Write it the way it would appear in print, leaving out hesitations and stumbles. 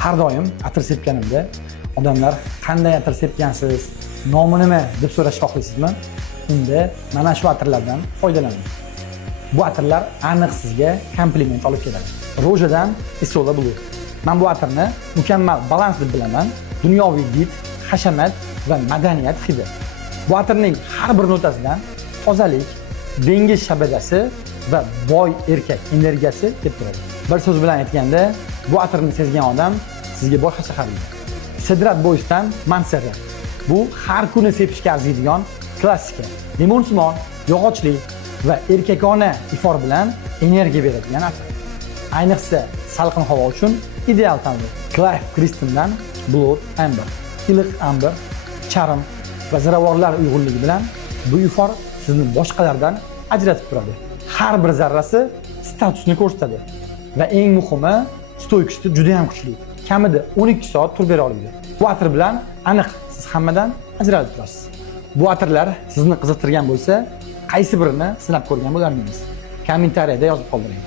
Har doim atir sepganimda odamlar qanday atir sepgansiz, nomi nima deb so'rashni xohlaysizmi? Unda mana shu atirlardan foydalaning. Bu atirlar aniq sizga kompliment olib keladi. Rojadan Isola Blue. Men bu atirni mukammal balans deb bilaman. Dunyoviy did, hashamat va madaniyat hidi. Bu atirning har bir notasidan tozalik, dengiz shabadasi va boy erkak energiyasi kelib turadi. Bir so'z bilan aytganda, bu atirni sezgan odam sizga boshqacha qaraydi. Sidrat Boysdan Mansara. Bu har kuni sepishga arziydigan klassika. Limonsimon, yog'ochli va erkakona ifor bilan energiya beradigan atir. Ayniqsa salqin havo uchun ideal tanlov. Clive Kristendan Blood Amber. Iliq amber, charm va ziravorlar uyg'unligi bilan bu ifor sizni boshqalardan ajratib turadi. Har bir zarrasi statusni ko'rsatadi va eng muhimi, stoykisi juda ham kuchli. Kamida 12 soat tur bera oladi. Bu atir bilan aniq siz hammadan ajralib turasiz. Bu atirlar sizni qiziqtirgan bo'lsa, qaysi birini sinab ko'rgan bo'lardingiz? Kommentariyada yozib qoldiring.